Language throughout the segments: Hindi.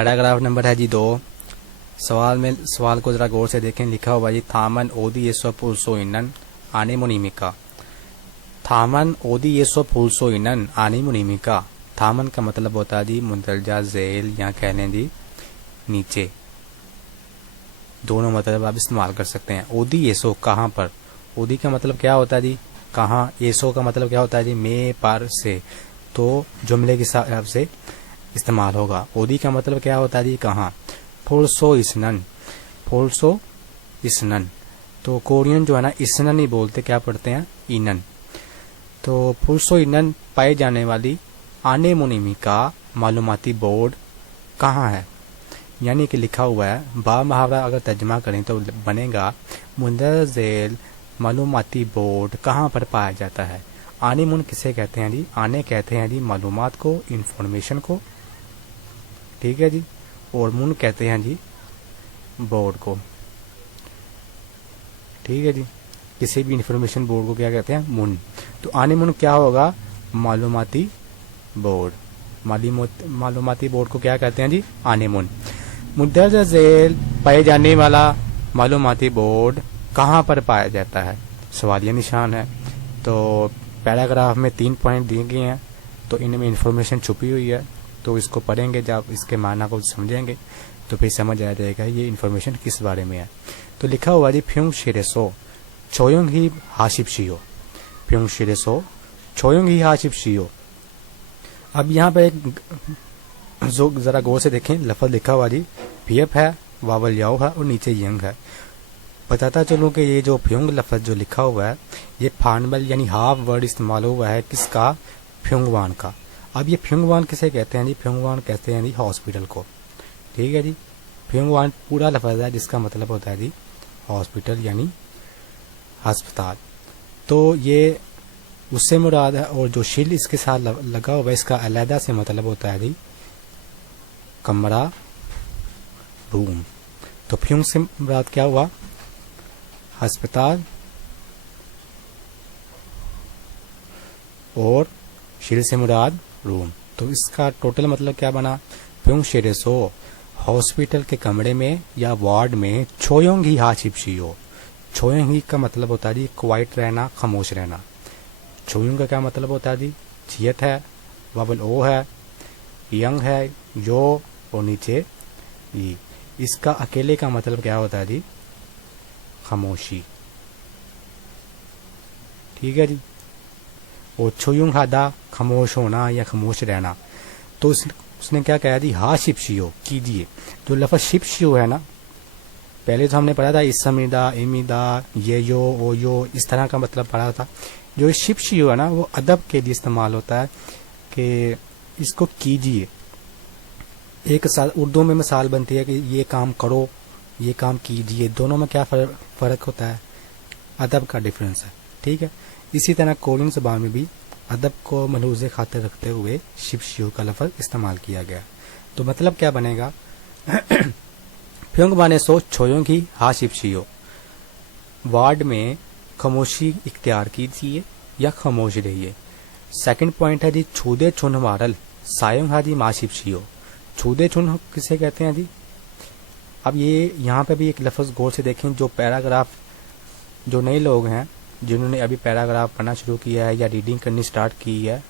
पैराग्राफ नंबर है जी 2। सवाल को जरा गौर से देखें। लिखा हुआ जी थामन ओदी येसो पुलसो इनन आने मुनीमिका। थामन ओदी येसो पुलसो इनन आने मुनीमिका। थामन का मतलब होता है जी मुंदरजा जेल या कह लें जी नीचे, दोनों मतलब आप इस्तेमाल कर सकते हैं। ओदी येसो कहाँ पर। ओदी का मतलब क्या होता है जी कहाँ। येसो का मतलब क्या होता है जी में पर से, तो जुमले के हिसाब से इस्तेमाल होगा। ओदी का मतलब क्या होता है जी कहाँ। फुलसो इसनन, फुलसो इसनन, तो कोरियन जो है ना इसनन ही बोलते, क्या पढ़ते हैं इनन। तो फुलसो इनन पाए जाने वाली आने मुनिमी का मालूमाती बोर्ड कहाँ है। यानी कि लिखा हुआ है बा मुहावरा अगर तर्जमा करें तो बनेगा मुंदर झेल मालूमाती बोर्ड कहाँ पर पाया जाता है। आने मुन किसे कहते हैं जी। आने कहते हैं जी मालूमात को, इंफॉर्मेशन को, ठीक है जी। और मुन कहते हैं जी बोर्ड को, ठीक है जी। किसी भी इंफॉर्मेशन बोर्ड को क्या कहते हैं मुन। तो आने मुन क्या होगा मालूमाती बोर्ड। मालूमाती बोर्ड को क्या कहते हैं जी आने मुन। मुंदरजा झेल पाए जाने वाला मालूमाती बोर्ड कहाँ पर पाया जाता है, सवालिया निशान है। तो पैराग्राफ में 3 पॉइंट दिए गए हैं, तो इनमें इंफॉर्मेशन छुपी हुई है। तो इसको पढ़ेंगे, जब इसके माना को समझेंगे तो फिर समझ आ जाएगा ये इंफॉर्मेशन किस बारे में है। तो लिखा हुआ जी फ्यूंग शिरेसो छोयुंग ही हाशिब शियो। फ्यूंग शिरेसो छोयुंग ही हाशिब शियो। अब यहाँ पे एक जो जरा गौर से देखें, लफ्ज लिखा हुआ जी पीएफ है, वावल याओ है और नीचे यंग है। बताता चलूँ कि ये जो फ्यूंग लफ्ज जो लिखा हुआ है ये फानबल यानी हाफ वर्ड इस्तेमाल हुआ है किसका, फ्यूंगवान का। अब ये फ्यूंगवान किसे कहते हैं जी, फ्यूंगवान कहते हैं जी हॉस्पिटल को, ठीक है जी। फ्यूंगवान पूरा लफ्ज है जिसका मतलब होता है जी हॉस्पिटल यानी अस्पताल। तो ये उससे मुराद है, और जो शिल इसके साथ लगा हुआ है इसका अलहदा से मतलब होता है जी कमरा, रूम। तो फ्यूंग से मुराद क्या हुआ अस्पताल, और शिल से मुराद रूम। तो इसका टोटल मतलब क्या बना, फ्यूंग शेरेसो हॉस्पिटल के कमरे में या वार्ड में छोयोंग ही हाशिब शियो। छोयोंग ही का मतलब होता है जी क्वाइट रहना, खामोश रहना। छोयोंग का क्या मतलब होता है जी जियत है, वावल ओ है, यंग है यो, और नीचे ई। इसका अकेले का मतलब क्या होता है जी खामोशी, ठीक है जी। और छोयुंग हादा खामोश होना या खामोश रहना। तो उसने क्या कहा जी हा शिप शियो कीजिए। जो लफ्ज शिप शियो है ना, पहले तो हमने पढ़ा था इसमिदा, इमिदा, ये यो, ओ यो, इस तरह का मतलब पढ़ा था। जो शिप शियो है ना वो अदब के लिए इस्तेमाल होता है कि इसको कीजिए। एक उर्दू में मिसाल बनती है कि ये काम करो, ये काम कीजिए। दोनों में क्या फर्क होता है, अदब का डिफरेंस है, ठीक है। इसी तरह कोरियन ज़बान में भी अदब को मलूज़े खातिर रखते हुए शिप शियो का लफ्ज़ इस्तेमाल किया गया। तो मतलब क्या बनेगा फ्योंग माने सो छोयोंग ही हा शिप शियो। वार्ड में खामोशी इख्तियार कीजिए या खामोश रहिए। सेकंड पॉइंट है जी छूदे छुन वारल सायोंग हाजी मा शिप शियो। छूदे छुन किसे कहते हैं जी। अब ये यहाँ पे भी एक लफ्ज़ गौर से देखें। जो पैराग्राफ, जो नए लोग हैं जिन्होंने अभी पैराग्राफ पढ़ना शुरू किया है या रीडिंग करनी स्टार्ट की है,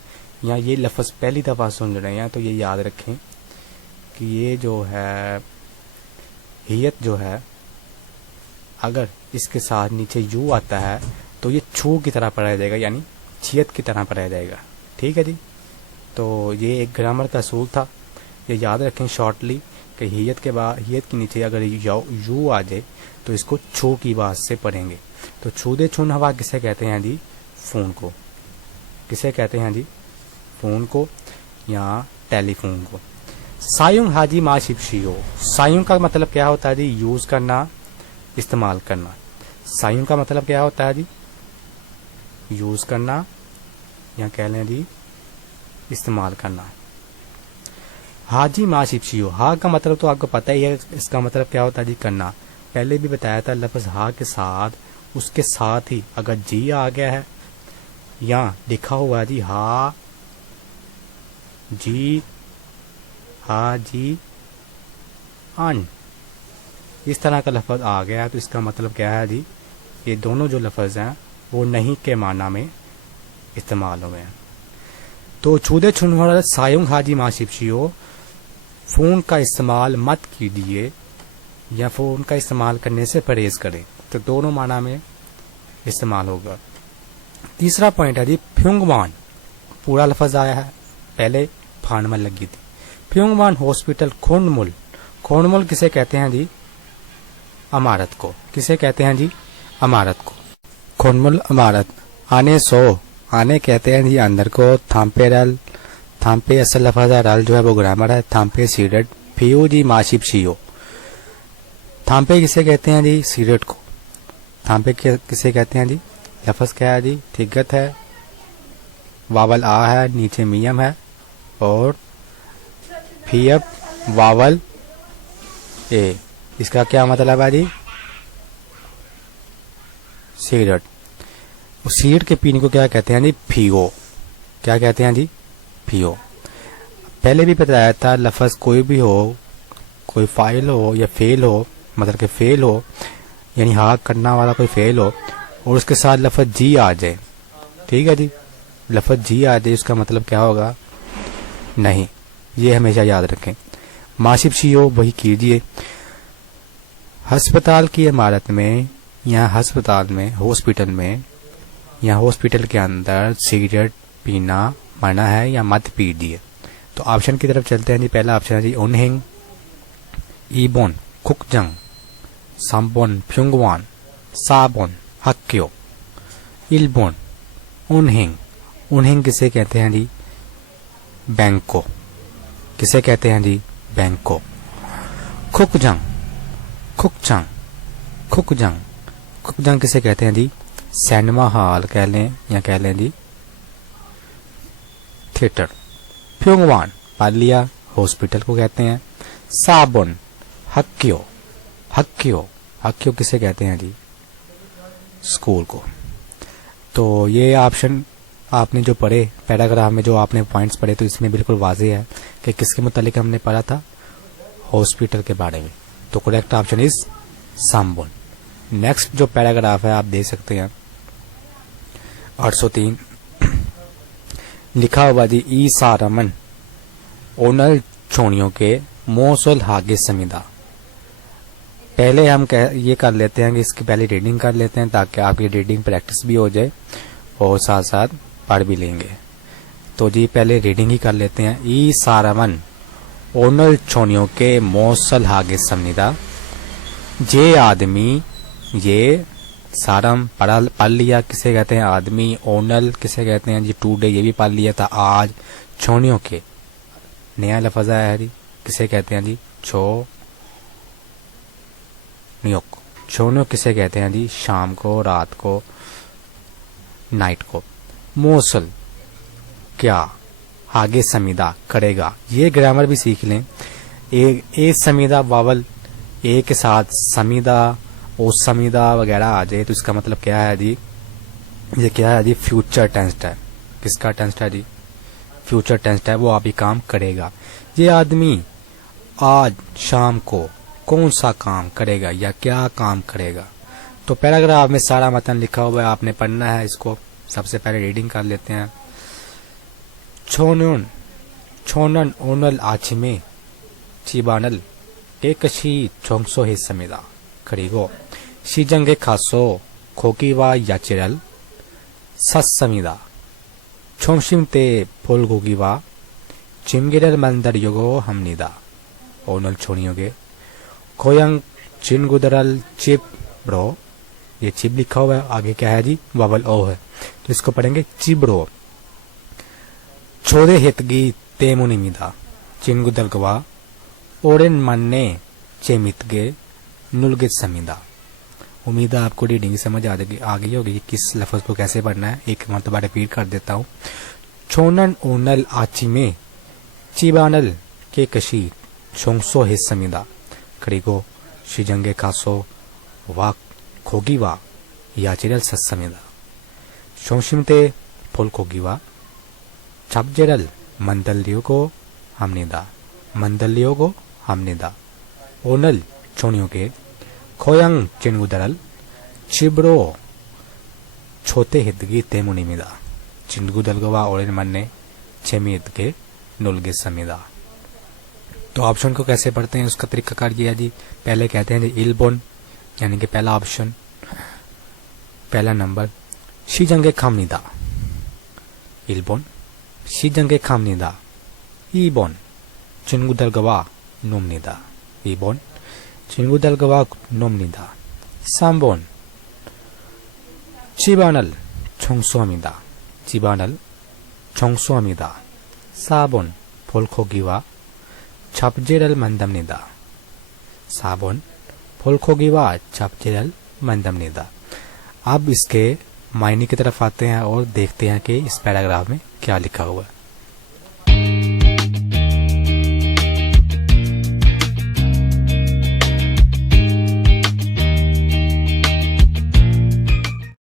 या ये लफ्ज़ पहली दफ़ा सुन रहे हैं, तो ये याद रखें कि ये जो है हियत जो है अगर इसके साथ नीचे यू आता है तो ये छू की तरह पढ़ा जाएगा, यानी छियत की तरह पढ़ा जाएगा, ठीक है जी। तो ये एक ग्रामर का असूल था, ये याद रखें शॉर्टली कि हियत के नीचे अगर यू आ जाए तो इसको छू की बात से पढ़ेंगे। तो छूदे छुन हवा किसे कहते हैं जी फ़ोन को। किसे कहते हैं जी फ़ोन को या टेलीफोन को। सायुंग हाजी मा शिप शियो। सायुंग का मतलब क्या होता है जी यूज़ करना, इस्तेमाल करना। सायुंग का मतलब क्या होता है जी यूज़ करना या कह लें जी इस्तेमाल करना। हाजी मा शिप शियो, हा का मतलब तो आपको पता ही है, इसका मतलब क्या होता है जी करना। पहले भी बताया था लफ्ज़ हा के साथ, उसके साथ ही अगर जी आ गया है या लिखा हुआ है जी हा जी अन, इस तरह का लफ्ज़ आ गया तो इसका मतलब क्या है जी, ये दोनों जो लफ्ज़ हैं वो नहीं के माना में इस्तेमाल हुए हैं। तो छूदे छुनवर सायुंग हाजी माशिपशियो, फ़ोन का इस्तेमाल मत कीजिए या फ़ोन का इस्तेमाल करने से परहेज़ करें, तो दोनों माना में इस्तेमाल होगा। तीसरा पॉइंट है जी फ्युंगवान, पूरा लफ्ज़ आया है, पहले फानमल लगी थी। फ्युंगवान हॉस्पिटल खोंडमुल, खोंडमुल किसे कहते हैं जी, अमारत को, किसे कहते हैं जी, अमारत को, खोंडमुल अमारत। आने सो, आने कहते हैं जी अंदर को। थाम्पे रल, थाम्पे असल लफ्ज़ है, रल जो है वो ग्रामर है। थाम्पे सीरेट, फियो जी माशिप शियो, थाम्पे किसे कहते हैं जी, सीरेट को। थाम्पे किसे कहते हैं जी, लफ्ज़ क्या है जी, थिगत है, वावल आ है, नीचे मियम है और फियप वावल ए, इसका क्या मतलब है जी, सिगरेट। सिगरेट के पीने को क्या कहते हैं जी, फियो, क्या कहते हैं जी, फियो। पहले भी बताया था लफ्ज़ कोई भी हो, कोई फाइल हो या फेल हो, मतलब कि फेल हो यानी हाक करना वाला कोई फेल हो और उसके साथ लफ्ज़ जी आ जाए, ठीक है जी, लफ्ज़ जी आ जाए उसका मतलब क्या होगा, नहीं, ये हमेशा याद रखें। माशिप शियो वही कीजिए। अस्पताल की इमारत में या अस्पताल में, हॉस्पिटल में या हॉस्पिटल के अंदर सिगरेट पीना मना है या मत पीजिए। तो ऑप्शन की तरफ चलते हैं जी। पहला ऑप्शन है जी उनहिंग, ईबोन, कुकजंग, साम्बोन, फ्युंगवान, साबोन, हक्यो, इल्बोन, उनहिंग। उनहिंग किसे कहते हैं जी, बैंक को, किसे कहते हैं जी, बैंक को। खुकजंग, खुकचंग, खुकजंग, खुकजंग किसे कहते हैं जी, सिनेमा हॉल कह लें या कह लें जी थिएटर। फ्युंगवान पालिया, हॉस्पिटल को कहते हैं। साबुन, हक्यो, हक्यो, हक्यो किसे कहते हैं जी, स्कूल को। तो ये ऑप्शन आपने जो पढ़े पैराग्राफ में, जो आपने पॉइंट्स पढ़े, तो इसमें बिल्कुल वाज़ेह है कि किसके मुतालिक हमने पढ़ा था, हॉस्पिटल के बारे में। तो करेक्ट ऑप्शन इज साम्बुन। नेक्स्ट जो पैराग्राफ है आप देख सकते हैं 803 लिखा हुआ जी, ई सारमन ओनल छोनियों के मोसल हागे समिदा। पहले हम ये कर लेते हैं कि इसकी पहले रीडिंग कर लेते हैं ताकि आपकी रीडिंग प्रैक्टिस भी हो जाए और साथ साथ पढ़ भी लेंगे। तो जी पहले रीडिंग ही कर लेते हैं। ई सारमन ओनल छोनियों के मोसल हागे समिदा। ये आदमी, ये सारम पढ़ लिया, किसे कहते हैं आदमी। ओनल किसे कहते हैं जी, टूडे, ये भी पढ़ लिया था, आज। छोनियों के नया लफ्ज़ आया है जी, किसे कहते हैं जी, छो नियोग। छोनियों किसे कहते हैं जी, शाम को, रात को, नाइट को। मोसल क्या, आगे समीदा, करेगा। ये ग्रामर भी सीख लें। ए समीदा वावल ए के साथ समीदा और समीदा वगैरह आ जाए तो इसका मतलब क्या है जी, ये क्या है जी, फ्यूचर टेंस है। किसका टेंस है जी, फ्यूचर टेंस है, वो अभी काम करेगा। ये आदमी आज शाम को कौन सा काम करेगा या क्या काम करेगा। तो पैराग्राफ में सारा मतन लिखा हुआ है, आपने पढ़ना है इसको। सबसे पहले रीडिंग कर लेते हैं। छोनन छोनन ओनल आचिमे चिबानल एकशी चोंगसो हे समेदा करीगो 시장에 가서 고기와 야채를 샀습니다. 점심때 불고기와 찜기를 만들려고 합니다. 오늘 저녁에 고향 친구들 집으로, ये चिप लिखा हुआ है, आगे क्या है जी, वावल ओ है, तो इसको पढ़ेंगे चिब्रो। छोदे हितगी तेमुनिमिदा चिनगुदलगवा ओरेन मन्ने चेमितगे नुलगे समिदा। उम्मीद है आपको रीडिंग समझ आ गई होगी कि किस लफ्ज़ को कैसे पढ़ना है। एक मरतबा रिपीट कर देता हूँ। छोनन ओनल आची में चिबानल के कशी छोंगसो हे समिदा करीगो शिजंगे कासो वा खोगीवा याचिरल ससमिदा शोंशिमते फुल खोगीवा छपजेरल मंदलियो को हमनेदा, मंदलियो को हमनेदा 오늘 저녁에 고향 친구들을 집으로 초대했기 때문입니다. 친구들과 오랜만에 재미있게 놀겠습니다. तो ऑप्शन को कैसे पढ़ते हैं उसका तरीकाकार ये है जी। पहले कहते हैं जी इलबोन, यानी कि पहला ऑप्शन, पहला नंबर 시장에 갑니다. 1번 시장에 갑니다. 2번 친구들과 놉니다. 2번 친구들과 놉니다. 3번 집안을 청소합니다. 집안을 청소합니다. 4번 볼고기와 잡지를 만듭니다. 4번 볼고기와 잡지를 만듭니다. अब इसके मायने की तरफ आते हैं और देखते हैं कि इस पैराग्राफ में क्या लिखा हुआ है।